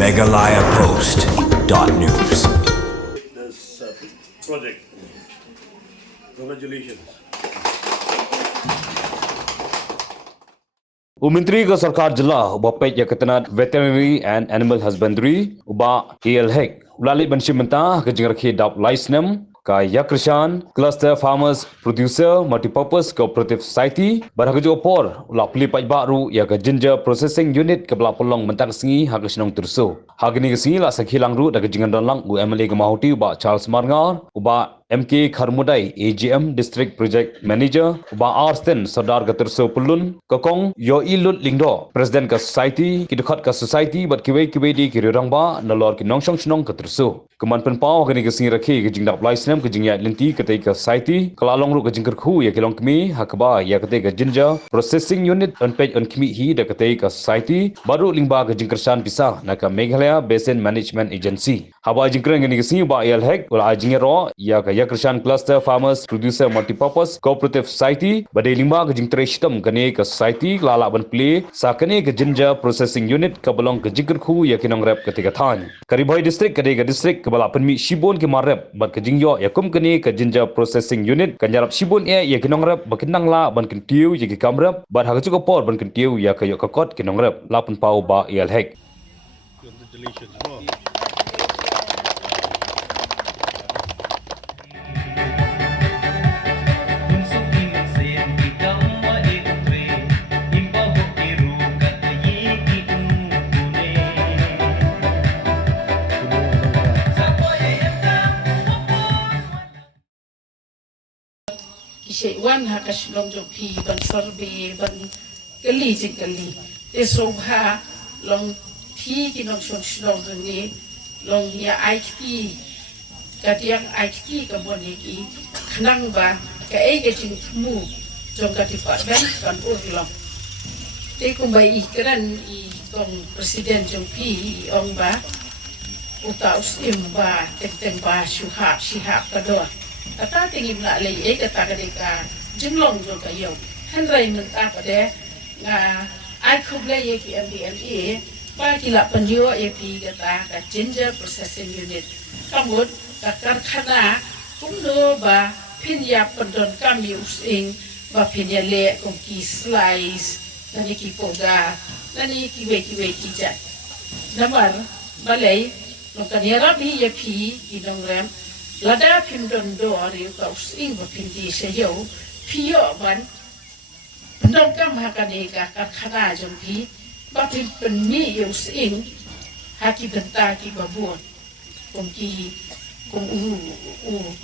meghalayapost.news. This project. Congratulations. Myntri Sorkar Iaka Bopet Yakatana Veterinary and Animal Husbandry Uba ELHEC Ulali Banshimanta Kajingraki Dap Licenum Ka Yakrishan Cluster Farmers Producer Multipurpose Cooperative Society Barhagajo Por Ulapli Baru Yaka Ginger Processing Unit Kabla Polong Mentang Singi Hagashinong Tyrso Hagini Gasi La Sakhilang Ru Dagajingan Dalang U MLA Gamahoti Uba Charles Marngar Uba MK Kharmudai AGM District Project Manager Uba Arsten Sardar Gaterso Pulun Kokong Yo Ilut Lingdo President ka Society Kidukhat ka Society Bat Kiwei di Kirurangba Nalor ki Nongsong Shnong Katerso Keman Penpau Hagani Gasing Rakhi Gajingdak Licenum Gajingya Linti Katai ka Society Kalalong Ru Gajingker Khu Ya Kilong Kmi Hakaba Ya Katai ka Ginger Processing Unit Unpage Unkmi Hi Da Katai ka Society Baru Lingba Gajingkershan Pisah Naka Meghalaya Basin Management Agency Haba Jingkrang Gani Gasing Ba ELHEC Ula Jingero Ya ka Yakrishan Cluster Farmers Producer Multipurpose Cooperative Society Badai Lingba Gajing Treshtam Gani ka Society Lala Ban Plie Sakane ka Ginger Processing Unit Kabalong ka Jingkerku Ya Nongrep Ketika Than Karibhoi District Kadai ka District Kabala Penmi Shibon ki Marep Bat ka Jingyo Yakum Kani ka Ginger Processing Unit Kanjarap Shibon Ya Nongrep Bakinang La Ban Kentiu Ya Kamrep Bat Hagachuka Por Ban Kentiu Ya ka Yokakot ki Nongrep Lapun Pau Ba ELHEC. Congratulations. Wow. Wan hakas long jopi ban sorbe ban kali jengkali esogha long pi ki long shong ni long ya IT katiang IT kaboni ki khnang ba ka e ke jing mu jong ka department kan urlong te kumbai ikran I kong presiden jopi ong ba utaus imba teng ba syihab kador kata tingin na lay kata kadika jinglong jo kayo hanray menta pade nga ai khoble ki MDMA ba kila panyo pi kata ka ginger processing unit kamut ka karkhana kumno ba pinya pendon kami using ba pinya le kong ki slice nani ki poga nani ki we ki jat namar balai no kanera bi pi kinongram Lada pindon do ari kau sing berpinti sejauh pio ban pendong kam hakane ka karkhana jompi bapin penmi yo sing haki benta ki babon kongki kong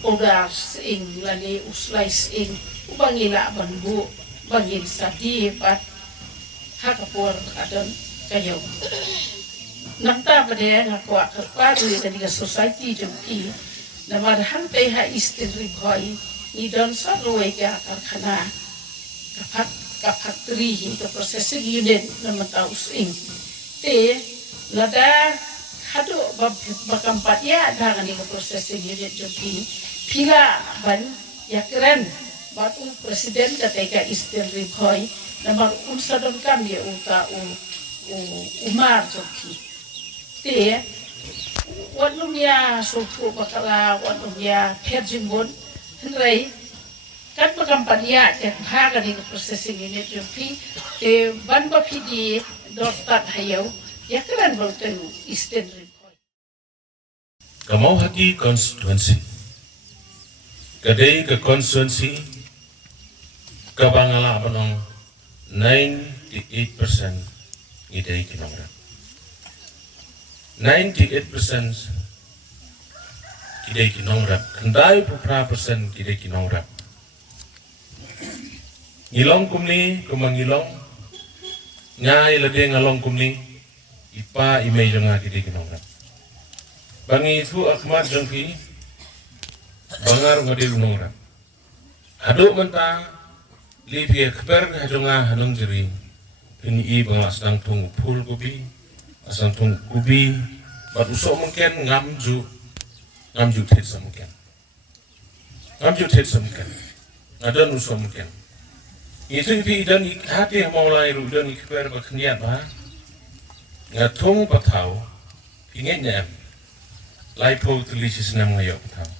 ogar sing lale uslai sing ubangila banbu bangil sadi pat hakapor kadon kayo nakta pada ngakwa kerpadu dari society jompi Namar hantai ha istri boy ni don saroi ka karkhana ka factory ka processing unit naman taus ing te lada hado bakampat ya dengan ka processing unit joki pila ban yakran batu presiden ka istri boy namar unsadon kami uta umar joki te Wanumya suku bakala wanumya perjimbon henry kan bakampanya dan haga di processing unit jopi te ban bapidi dortat hayau ya keren bolten isten report Kamau hati constituency kadai ke constituency kabangala panong 98% ngidai kinongra 98% kidai kinongrap, kendai pupra persen kidai kinongrap. Ngilong kumni kumangilong, nyai lade ngalong kumni, ipa imei jonga kidai kinongrap. Bangi itu akmat jongki, bangar ngadil nongrap. Aduk mentang, lipi ekber hajonga hanong jeri, pini bangla sedang tunggu pul kopi. Asal tung kubi, bat usok mungkin ngamju tet semungkin, ngadon usok mungkin. Itu ipi dan hati yang mau lahir dan ikber berkeniat bah, ngatung patau, ingin em lai po tulis senam ngayok tau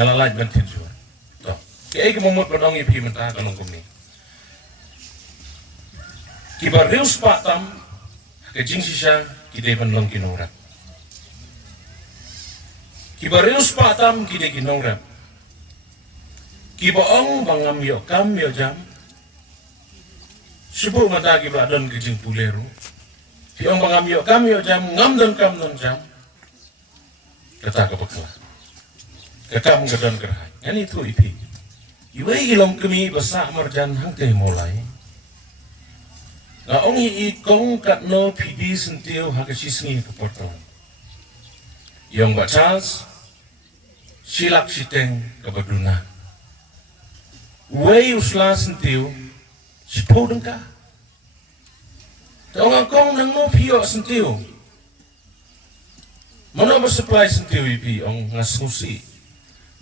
ngalalaj bantin suar to ke ke momot padong ipi mentah kalong kumni kibar reus patam ke jing sisa kide panlong kinora kibar reus patam kide kinora kibaong bangam yo kam yo jam subuh mata ki bladon ke jing puleru kiong bangam yo kam yo jam ngam dan kam non jam kata ke bekala kekam gedon gerhai yani itu ipi iwe ilong kemi besak marjan hang teh mulai na ongi ikong kat no pidi sentiu hakashi sengi ke portol yong ba Charles silak siteng ke baduna Wei usla sentiu sipo dengka tong kong nang no pio sentiu mana bersupply sentiu ipi ong ngasusi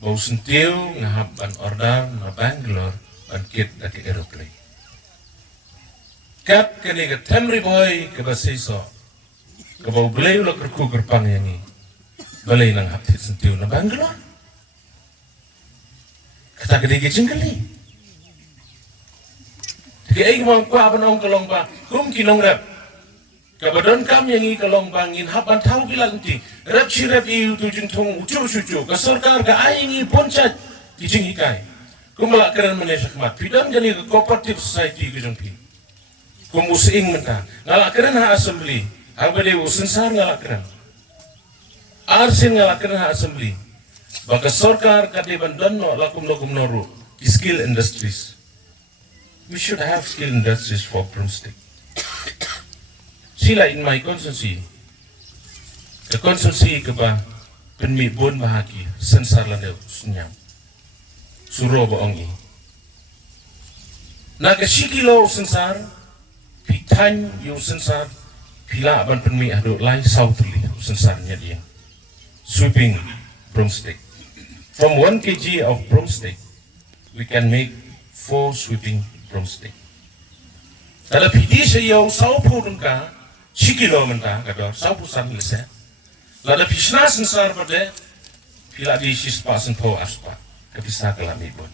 bau sentiu ngahap ban order na Bangalore ban kit daki aeroplane kat kene ke temri boy ke basiso ke bau belai ulah kerku gerpang yangi belai nang hap sentiu na Bangalore kata gede ke jengkeli Kaya mang kwa banong kalong pa kum kinong rap kabadon kam yang i kalong bangin hapan tahu kilanti rap sirap iu tujung thong ucu ucu ka sarkar ka aingi ponchat kijing ikai kum malak keren manesak mat pidam jani ke cooperative society ke jongpi kum using menta ngalak keren ha assembly abade usensar ngalak keren arsin ngalak keren ha assembly baka sarkar kade bandon no lakum noru skill industries. We should have skill industries for broomstick. Sila in my constituency, the constituency keba penmi bon bahagi sensar landau senyam suro boongi. Naga sikilo sensar pitan yu sensar pila ban penmi adu lai sautuli sensarnya dia sweeping broomstick. From 1 kg of broomstick, we can make 4 sweeping broomstick. Kalau pidi saya saupu dengka, sikilo mentah kador saupu san lese. Lada pisna sensar pada pila di sispa senpo aspa kepisa kelami bon.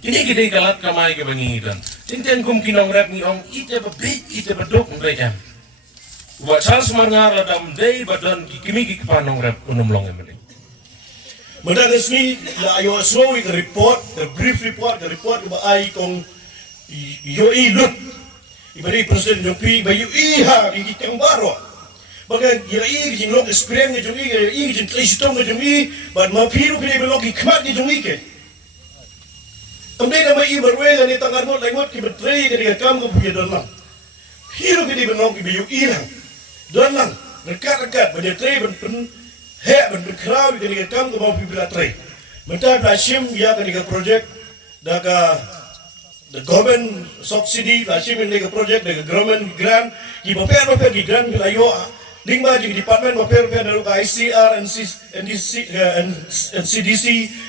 Kini kita kalat kamai ke bangi dan tinten kum kinong rap ni ong ite bebit ite beduk mereka. Buat Charles Marngar ladam day badan kimi kipanong rap unum long emeli. Mendagas ni la ayo aswawi ke report, the brief report, the report ke baai kong yoi lut. Ibari presiden jopi bayu iha di kitang baro. Bagai yai ke jinglok experience ke jongi ke yai ke jintrisitong ke jongi, bad mapiru ke belok ke kmat ke jongi ke. Amdai nama i berwela ni tangan mot lengot ke betrei ke dia kam ke punya dalam. Hiru ke dia belok ke bayu iha. Dalam dekat-dekat berdetrei pen hek berkerau di kena kam ke mau pibila tray. Mentah Bashim ya kena project daga the government subsidy Bashim ini ke project daga government grant ki baper di grant Melayu lingba di department baper dalam ke ICR and CDC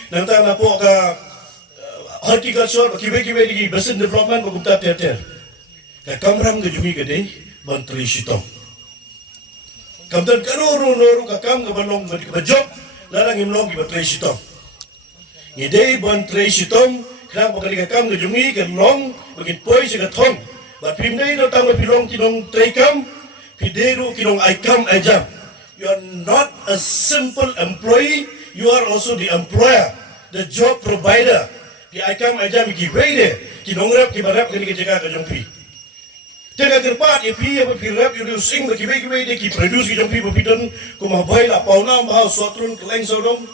nantang napo ke horticulture kiwe di basin development bagumta ter. Ke kamram ke jumi gede Myntri Sorkar Kamdan noru kakam kebalong berjob larang imlong Myntri Sorkar. Ngidei Myntri Sorkar kerang bakal kakam kejungi kerlong bagit poi segatong. Bat pimdei datang pilong kinong trekam pideru kinong aikam ajam. You are not a simple employee, you are also the employer, the job provider. Di aikam ajam giwede kinong rap kibarap kini kejaga kejungpi. Tengah gerpat, ipi apa pirap, you sing bagi de ki produce ki jompi bapidon, kumabai la pauna mahal suatrun keleng sodong,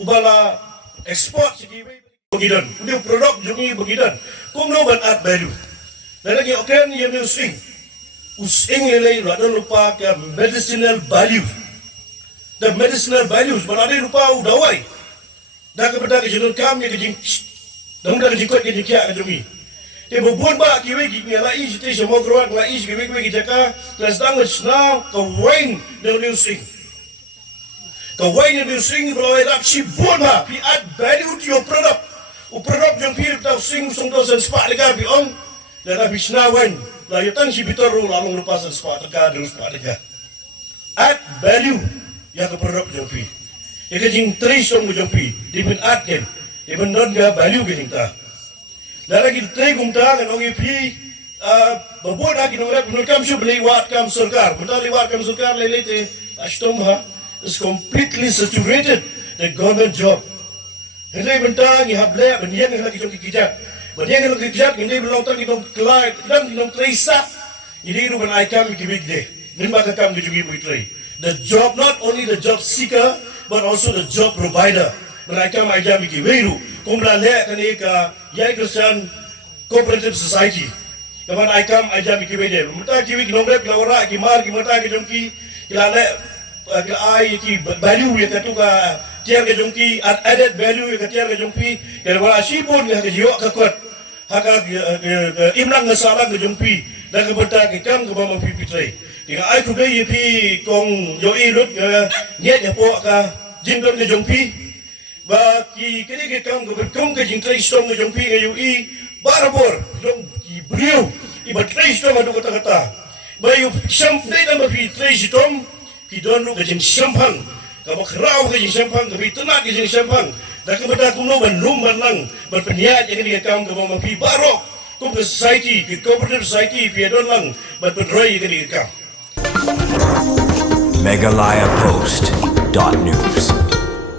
ubala export si kiwe bagidon, udah produk jongi bagidon, kumno ban add value. Dan lagi oken yang using lelai ada lupa ke medicinal value, the medicinal values, balade lupa udawai, dah kepada kejenuh kami kejing, dah mudah kejikut kejikia kejongi. Dia berbuat bak kiwe ngalai siti semua keruat ngalai kiwe kita kelas dangut now kawain dengan using. Kawain dengan using berlawan rap si buat bak pi add value to your product. Product yang pi tahu sing song dosen spak lega pi on dan habis nawan la yutang si bitoru lalong lupa sa sepataka dan sepataka. Add value ya ke produk jompi. Ya ke jing trace song jompi. Di ben add ken. Di ben non ga value ke jing ta. Lara ki tray gumta kan ongi pi berbuat lagi Nongrep menurut kami sih lewat kam Sorkar. Bentar lewat kam Sorkar lelete ashtomha is completely saturated the government job. Hendak bentar ni hable benian lagi jom kijat. Benian lagi kijat ini belum tang kita kelai dan kita terisa. Ini rupan aikam kibik deh. Lima kakam juga buitray. The job, not only the job seeker, but also the job provider. Mereka macam iki wiru. Kumla le kan eka yai Christian cooperative society. Kaman aikam aja iki wede. Mata kiwi Nongrep lawara ki mar ki mata ki jongki kila le kila ai ki value ya katu ka tiar ke jongki added value ya tiar ke jongki kala wala sipun ya ke jiwa ka kuat. Haka imlang ngasala ke jongki dan ke beta ke kam ke bama pipitre. Dengan ai ku dei pi kong yo i lut nyet ya po ka jingdon ke jongpi ba ki kini ke kam ke jing trai stong ke jongpi ke yo i barabor dong ki brio i ba trai stong adu kata ba yo sam dei dan ba pi trai stong ki don lu ke jing sampang ka ba krau ke jing sampang ke pi tenak ke jing sampang da ke beta ku no ban lum ban lang ba peniat yang ke kam ke ba pi barok ku ke society ki cooperative society pi don lang ba pedroi ke kam MeghalayaPost.news